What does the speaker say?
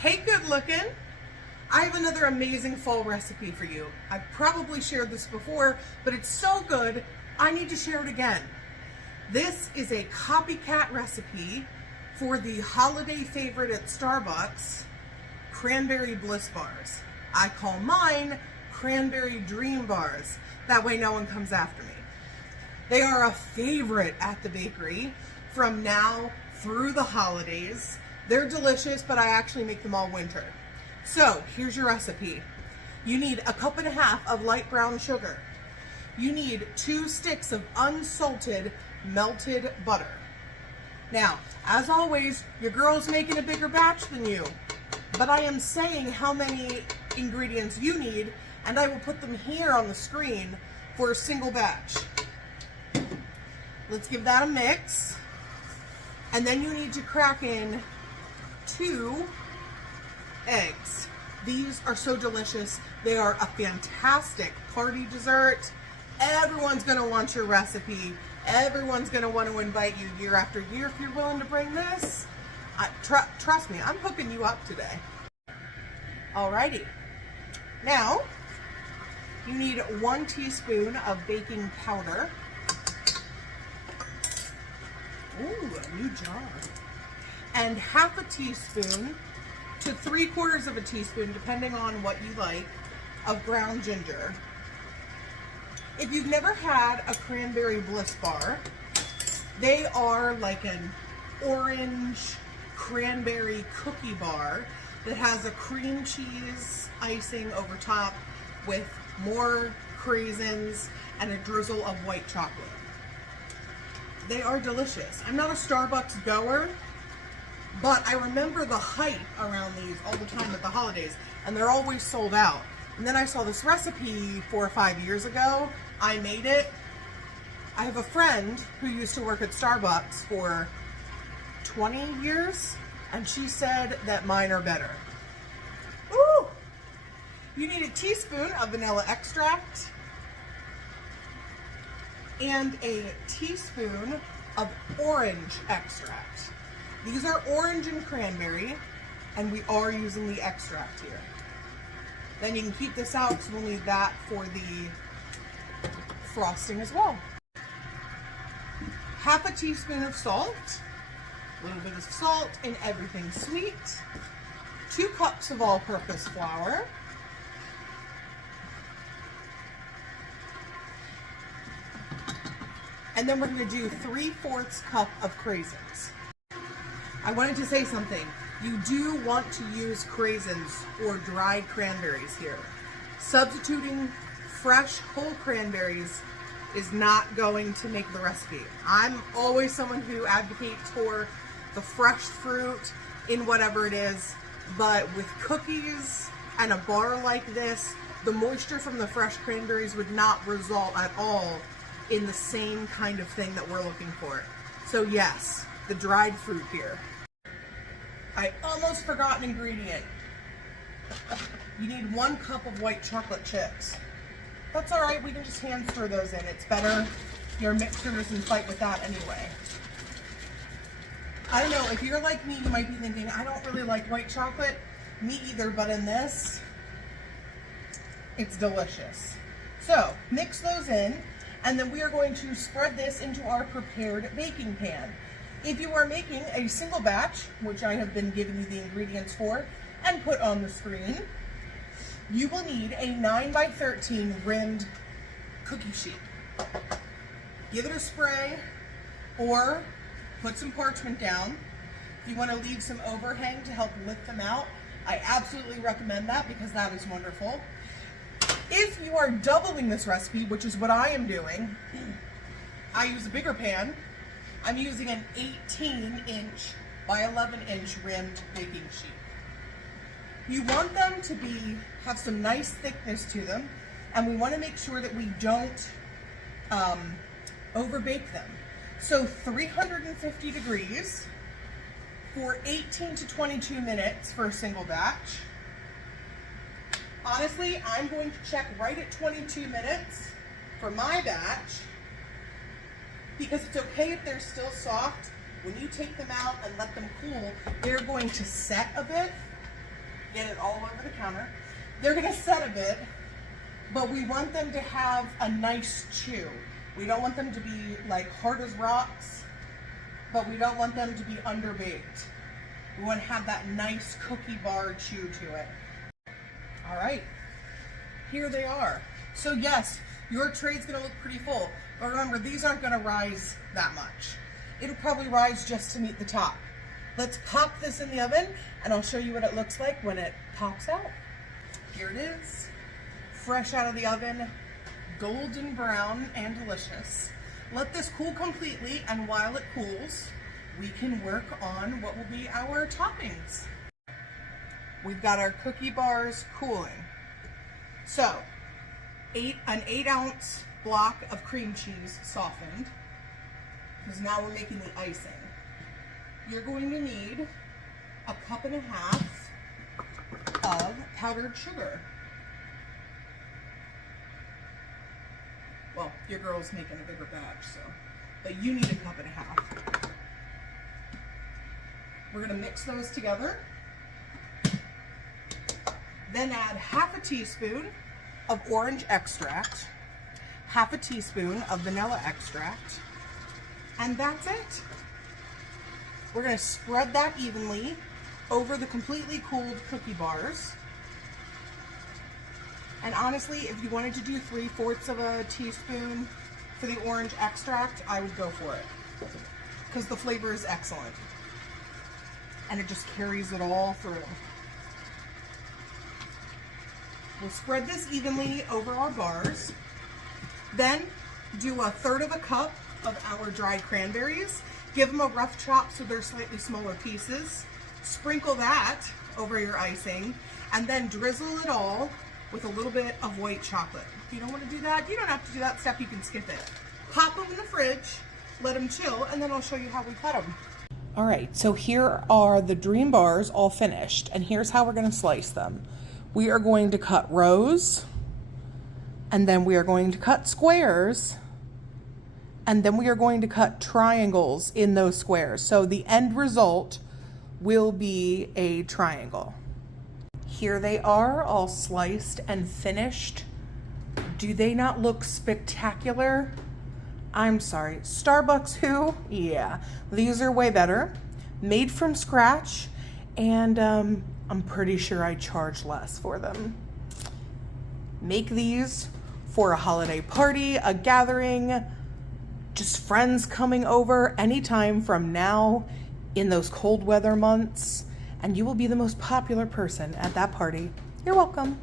Hey, good looking. I have another amazing fall recipe for you. I've probably shared this before, but it's so good, I need to share it again. This is a copycat recipe for the holiday favorite at Starbucks, Cranberry Bliss Bars. I call mine Cranberry Dream Bars. That way no one comes after me. They are a favorite at the bakery from now through the holidays. They're delicious, but I actually make them all winter. So here's your recipe. You need 1.5 cups of light brown sugar. You need 2 sticks of unsalted melted butter. Now, as always, your girl's making a bigger batch than you, but I am saying how many ingredients you need, and I will put them here on the screen for a single batch. Let's give that a mix. And then you need to crack in 2 eggs. These are so delicious. They are a fantastic party dessert. Everyone's gonna want your recipe. Everyone's gonna want to invite you year after year if you're willing to bring this. Trust me, I'm hooking you up today. Alrighty. Now, you need 1 teaspoon of baking powder. Ooh, a new jar. And 1/2 teaspoon to 3/4 teaspoon, depending on what you like, of ground ginger. If you've never had a Cranberry Bliss Bar, they are like an orange cranberry cookie bar that has a cream cheese icing over top with more craisins and a drizzle of white chocolate. They are delicious. I'm not a Starbucks goer, but I remember the hype around these all the time at the holidays, and they're always sold out. And then I saw this recipe 4 or 5 years ago. I made it. I have a friend who used to work at Starbucks for 20 years, and she said that mine are better. Ooh! You need a teaspoon of vanilla extract and a teaspoon of orange extract. These are orange and cranberry, and we are using the extract here. Then you can keep this out because we'll need that for the frosting as well. 1/2 teaspoon of salt, a little bit of salt in everything sweet, 2 cups of all-purpose flour, and then we're going to do 3/4 cup of craisins. I wanted to say something. You do want to use craisins or dried cranberries here. Substituting fresh whole cranberries is not going to make the recipe. I'm always someone who advocates for the fresh fruit in whatever it is, but with cookies and a bar like this, the moisture from the fresh cranberries would not result at all in the same kind of thing that we're looking for. So yes, the dried fruit here. I almost forgot an ingredient. You need 1 cup of white chocolate chips. That's all right, we can just hand stir those in. It's better, your mixer doesn't fight with that anyway. I don't know, if you're like me, you might be thinking, I don't really like white chocolate. Me either, but in this, it's delicious. So, mix those in, and then we are going to spread this into our prepared baking pan. If you are making a single batch, which I have been giving you the ingredients for and put on the screen, you will need a 9x13 rimmed cookie sheet. Give it a spray or put some parchment down. If you want to leave some overhang to help lift them out, I absolutely recommend that because that is wonderful. If you are doubling this recipe, which is what I am doing, I use a bigger pan. I'm using an 18-inch by 11-inch rimmed baking sheet. You want them to have some nice thickness to them, and we want to make sure that we don't overbake them. So 350 degrees for 18 to 22 minutes for a single batch. Honestly, I'm going to check right at 22 minutes for my batch, because it's okay if they're still soft. When you take them out and let them cool, they're going to set a bit. Get it all over the counter. They're gonna set a bit, but we want them to have a nice chew. We don't want them to be like hard as rocks, but we don't want them to be underbaked. We want to have that nice cookie bar chew to it. All right, here they are. So yes, your tray's gonna look pretty full, but remember, these aren't gonna rise that much. It'll probably rise just to meet the top. Let's pop this in the oven and I'll show you what it looks like when it pops out. Here it is, fresh out of the oven, golden brown and delicious. Let this cool completely, and while it cools, we can work on what will be our toppings. We've got our cookie bars cooling. So, an 8-ounce block of cream cheese softened, because now we're making the icing. You're going to need a 1.5 cups of powdered sugar. Well, your girl's making a bigger batch, so, but you need a 1.5 cups. We're gonna mix those together. Then add 1/2 teaspoon of orange extract, 1/2 teaspoon of vanilla extract, and that's it. We're gonna spread that evenly over the completely cooled cookie bars. And honestly, if you wanted to do 3/4 of a teaspoon for the orange extract, I would go for it, because the flavor is excellent. And it just carries it all through. We'll spread this evenly over our bars. Then do 1/3 cup of our dried cranberries. Give them a rough chop so they're slightly smaller pieces. Sprinkle that over your icing, and then drizzle it all with a little bit of white chocolate. If you don't want to do that, you don't have to do that step, you can skip it. Pop them in the fridge, let them chill, and then I'll show you how we cut them. All right, so here are the dream bars all finished, and here's how we're gonna slice them. We are going to cut rows, and then we are going to cut squares, and then we are going to cut triangles in those squares. So the end result will be a triangle. Here they are, all sliced and finished. Do they not look spectacular? I'm sorry, Starbucks who? Yeah, these are way better. Made from scratch, and I'm pretty sure I charge less for them. Make these for a holiday party, a gathering, just friends coming over anytime from now in those cold weather months, and you will be the most popular person at that party. You're welcome.